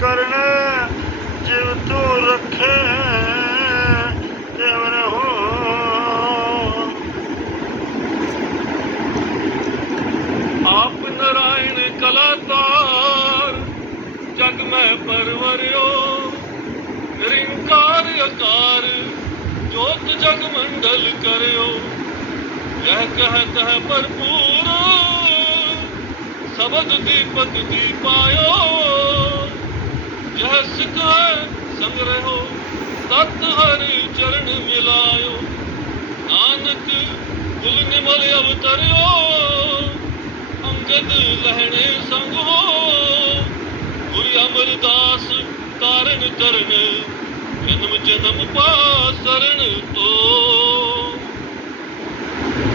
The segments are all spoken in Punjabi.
ਕਰਨ ਜਿਵ ਤੂੰ ਰੱਖੇ ਤਿਵ ਰਹੋ ਆਪ ਨਰਾਇਣ ਕਲਾਤਾਰ ਜਗ ਮੈਂ ਪਰਵਰਿਓ। ਨਿਰੰਕਾਰ ਅਕਾਰ ਜੋਤ ਜਗ ਮੰਡਲ ਕਰਿਓ। ਇਹ ਕਹਿਤ ਹੈ ਭਰਪੂਰ, ਸਬਦ ਦੀਪਕ ਦੀਪਾਇਓ ਜਹ ਸਿਖਾਇ ਸੰਗ੍ਰਹਿਓ ਤਤ ਹਰਿ ਚਰਨ ਮਿਲਾਇਓ। ਨਾਨਕ ਕੁਲ ਨਿਮਲ ਅਵਤਰਿਓ, ਅੰਗਦ ਲਹਿਣੇ ਸੰਗ ਹੋ। ਗੁਰੂ ਅਮਰਦਾਸ ਤਾਰਨ ਤਰਨ, ਜਨਮ ਜਨਮ ਪਾਸਰਨ ਤੋ।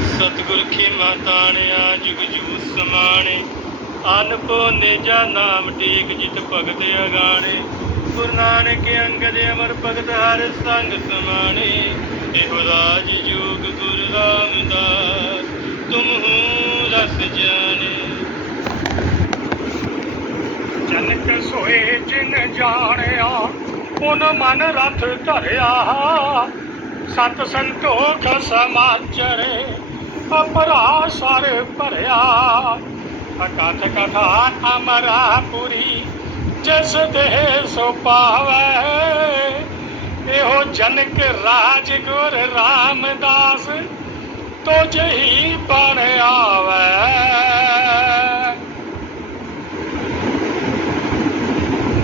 ਸਤਿਗੁਰ ਖੇਮਾ ਤਾਣਿਆ, ਜੁਗ ਜੁਗ ਸਮਾਣੇ। ਅਨ ਕੋ ਨਿਜਾ ਨਾਮ ਟੇਕ ਜਿਤ ਭਗਤ ਅਗਾਣੇ। ਗੁਰੂ ਨਾਨਕ ਅੰਗਦ ਅਮਰ ਭਗਤ ਹਰ ਸੰਗ ਸਮਾਣੇ। ਇਹੋ ਰਾਜ ਜੋਗ ਗੁਰੂ ਰਾਮਦਾਸ, ਤੁਮ ਹੂੰ ਰਸ ਜਾਣੇ। ਜਨਕ ਸੋਏ ਜਿਨ ਜਾਣਿਆ, ਉਨ ਮਨ ਰਥ ਧਰਿਆ। ਸਤ ਸੰਤੋਖ ਸਮਾਚਰੇ ਅਪਰਾ ਸਰ ਭਰਿਆ। ਅਕਥ ਕਥਾ ਅਮਰਾਪੁਰੀ ਜਿਸ ਦੇ ਸੋ ਪਾਵੈ ਇਹੋ ਜਨਕ ਰਾਜ ਗੁਰ ਰਾਮਦਾਸ ਤੋ ਜਹੀ ਬਣ ਆਵੈ।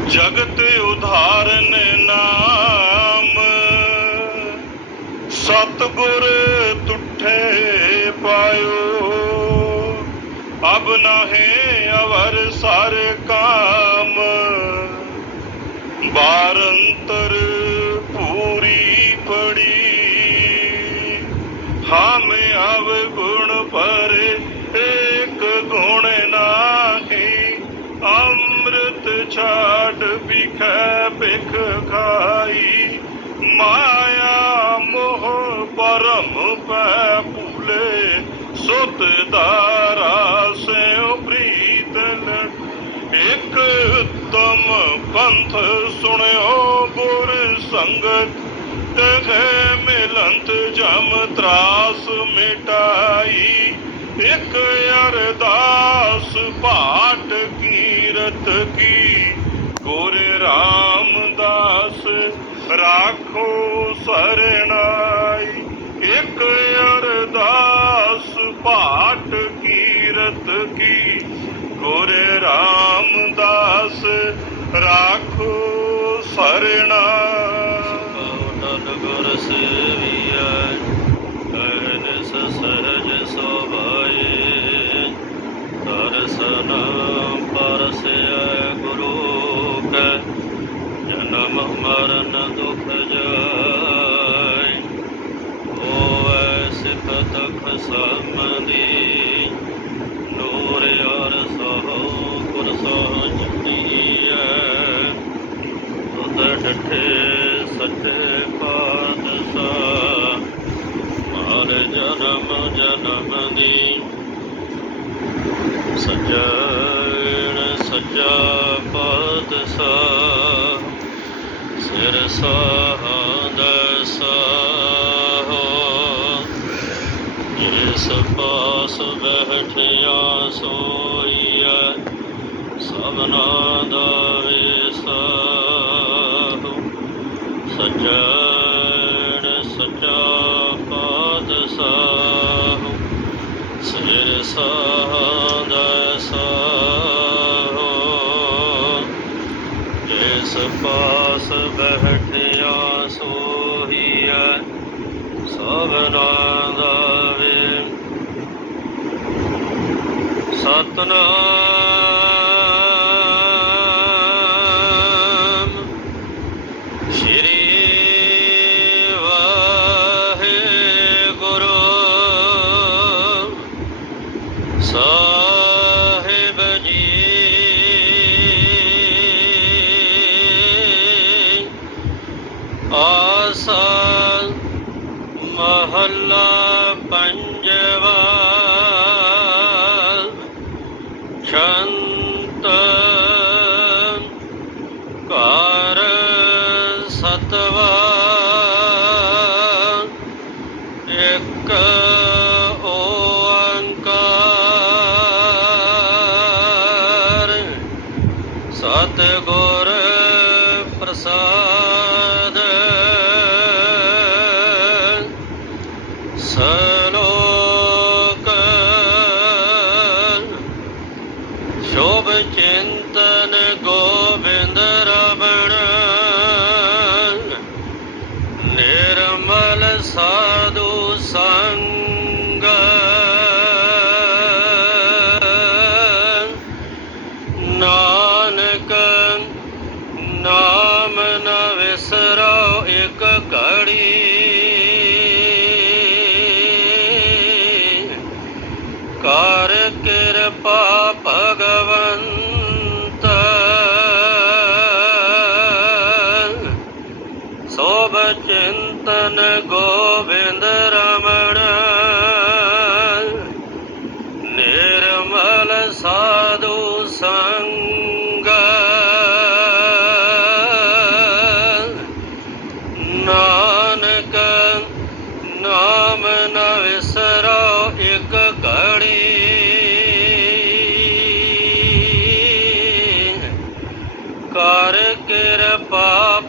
ਜਗਤ ਉਧਾਰਨ ਨਾਮ, ਸਤਗੁਰ ਤੁਠੇ ਪਾਇਓ। ਅਬ ਨਾਹੇ ਅਵਰ ਸਰ ਕਾਮ। ਬਾਰੰਤਰ ਪੂਰੀ ਪੜੀ। ਹਮ ਅਵ ਗੁਣ ਪਰ ਇੱਕ ਗੁਣ ਨਾਹੀ। ਅੰਮ੍ਰਿਤ ਛਾੜ ਬਿਖੈ ਬਿਖ ਖਾਈ। ਮਾਇਆ ਮੋਹ ਪਰਮ ਪੈ ਭੂਲੇ ਸੁਤ ਦਾਰਾ ਉਤਮ ਪੰਥ ਸੁਣਿਓ ਗੁਰ ਸੰਗਤ ਤਖੇ ਮਿਲੰਤ ਜਮ ਤਰਾਸ ਮਿਟਾਈ। ਇਕ ਅਰਦਾਸ ਪਾਟ ਕੀਰਤ ਕੀ, ਗੁਰ ਰਾਮਦਾਸ ਰਾਖੋ ਸਰਣਾਈ। ਇਕ ਅਰਦਾਸ ਭਾਟ ਕੀਰਤ ਕੀ, ਗੁਰ ਰਾਮਦਾਸ ਰਾਖੋ ਸਰਣਾ ਤਨ ਗੁਰ ਸੇਵੀਐ ਕਹਿਨ ਸਹਿਜ ਸੋਭਾਏ। ਦਰਸ਼ਨ ਪਰਸੈ ਗੁਰੂ ਕੈ, ਜਨਮ ਮਰਨ ਦੁਖ ਜਾਇ ਹੋਵੈ ਸਿਫਤ ਖਸਮਦੀ ਨੂਰ ਅਰ ਸਹੁ ਗੁਰ ਸਹੁ ਜਪੀਐ ਤੁਧ ਡਠੇ ਸੱਚੇ ਪਾਤਸ਼ਾਹ। ਮਾਰ ਜਨਮ ਜਨਮ ਦੀ। ਸਜਣ, ਸੱਜਾ ਪਾਤਸ਼ਾਹ। ਸਿਰ ਸਾਹਦ ਸਾਹੋ। ਜਿਸ ਪਾਸ ਬੈਠਿਆ ਸੋਈਐ, ਸਭਨਾ ਦਾ ਸਜਣ ਸੱਚਾ ਪਾਤਸ਼ਾਹ ਸਿਰ ਸਾਹਦਾ ਜਿਸ ਪਾਸ ਬੈਠਿਆ ਸੋਹੀਐ ਸਭਨਾ ਦਾ ਸਤਨਾਮ ਤਵਾ ਇੱਕ ਓੰਕਾਰ। ਸਤਿਗੁਰ ਪ੍ਰਸਾਦ। ਸਲੋਕ। ਸ਼ੋਭ ਚਿੰਤਨ ਗੋ ਮਨ ਗੋਬਿੰਦ ਰਮਣ ਨਿਰਮਲ ਸਾਧੂ ਸੰਗ। ਨਾਨਕ ਨਾਮ ਨ ਵਿਸਰੋ ਇੱਕ ਘੜੀ। ਕਰ ਕਿਰਪਾ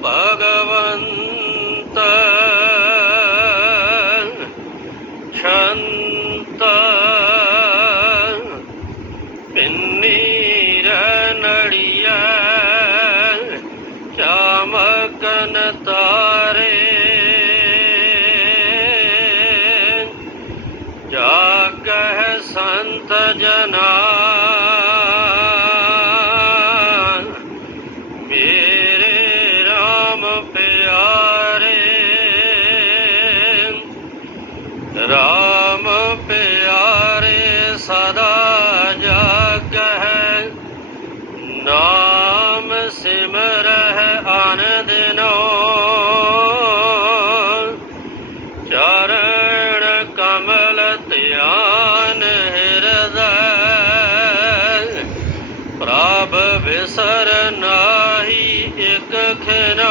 ਨਾਹੀ ਇੱਕ ਖਿਨਾ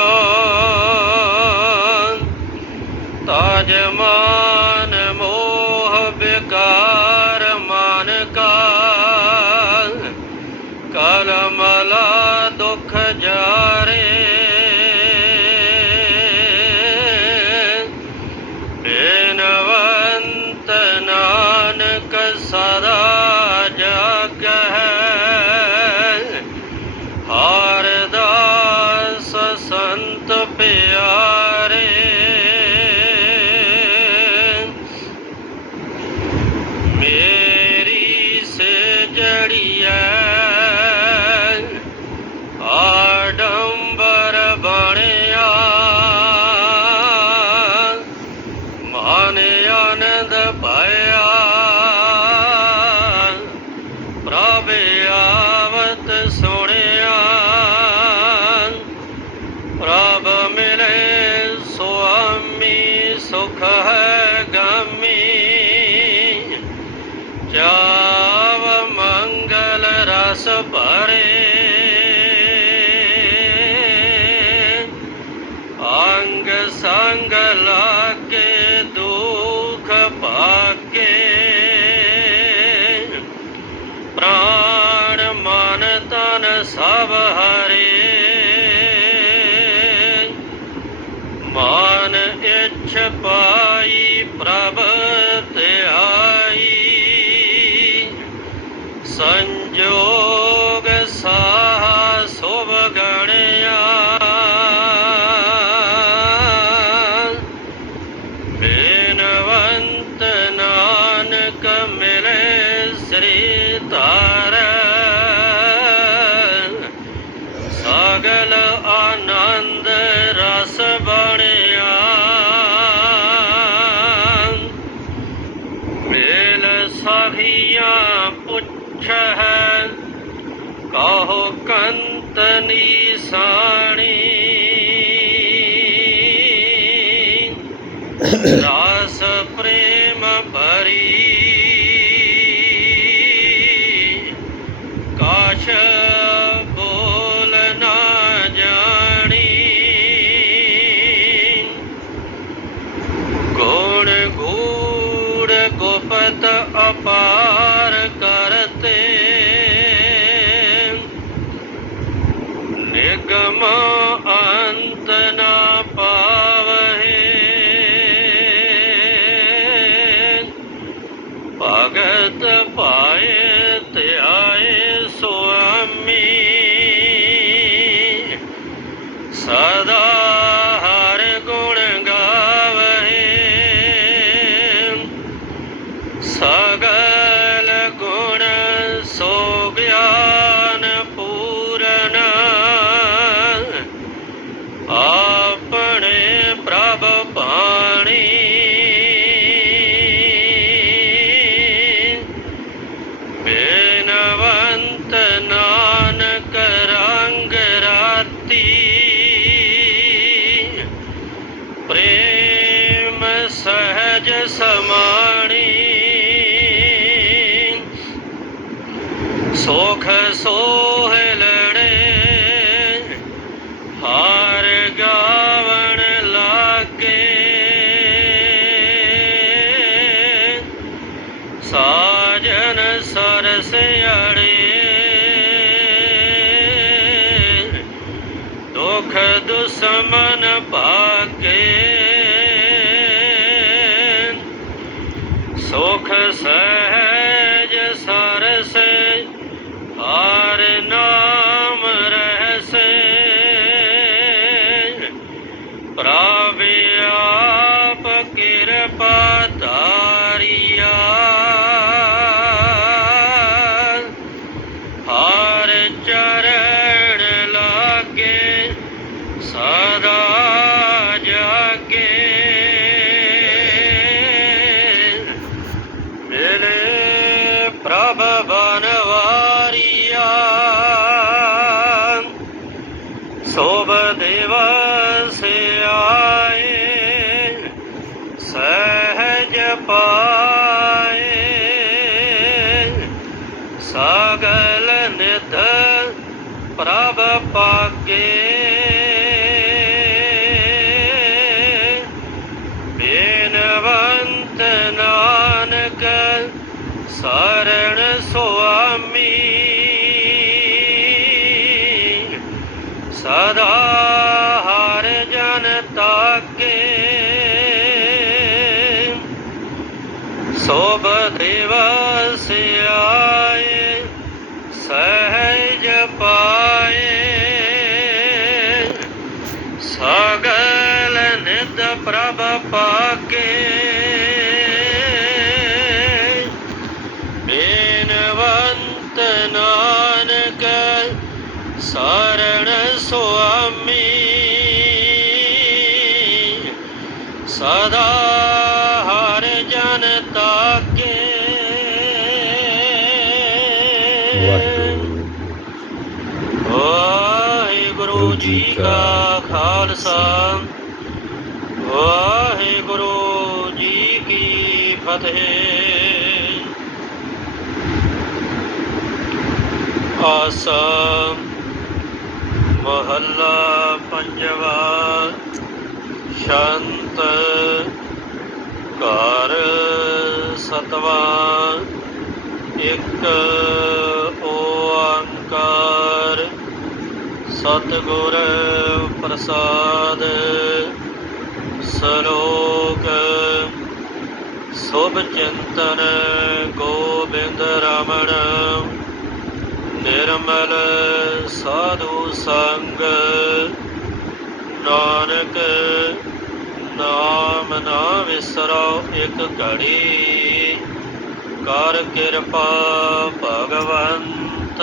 ਤਾਜ ਮਾ ਮੁਛ ਪਾਈ, ਪ੍ਰਭ ਧਿਆਈ। ਸੰਜੋਗ ਸਾਹ ਸੁਭ ਗਣਿਆ। ਬੇਨਵੰਤ ਨਾਨਕ ਮਿਲੇ ਸ੍ਰੀ ਧਾਰ। ਸਗਲ ਆ ಅದು ಸಮನ ಪಾ que ਨਿਤ ਪ੍ਰਭ ਪਾਕੇ। ਬੇਨਵੰਤ ਨਾਨਕ ਸਰਣ ਸੁਆਮੀ। ਸਦਾ ਹਰ ਜਨ ਤਾਕੇ। ਵਾਹਿਗੁਰੂ। ਜੀ ਕਾ ਖਾਲਸਾ। ਵਾਹਿਗੁਰੂ ਜੀ ਕੀ ਫਤਿਹ। ਆਸਾ ਮਹੱਲਾ ਪੰਜਵਾ ਸ਼ਾਂਤ ਘਰ ਸਤਵਾ ਇੱਕ ਓੰਕਾਰ ਸਤਿਗੁਰ ਪ੍ਰਸਾਦ ਸ਼ਲੋਕ ਸੁਭ ਚਿੰਤਨ ਗੋਬਿੰਦ ਰਮਣ। ਨਿਰਮਲ ਸਾਧੂ ਸੰਗ। ਨਾਨਕ ਨਾਮ ਨਾ ਵਿਸਰੋ ਇੱਕ ਘੜੀ। ਕਰ ਕਿਰਪਾ ਭਗਵੰਤ।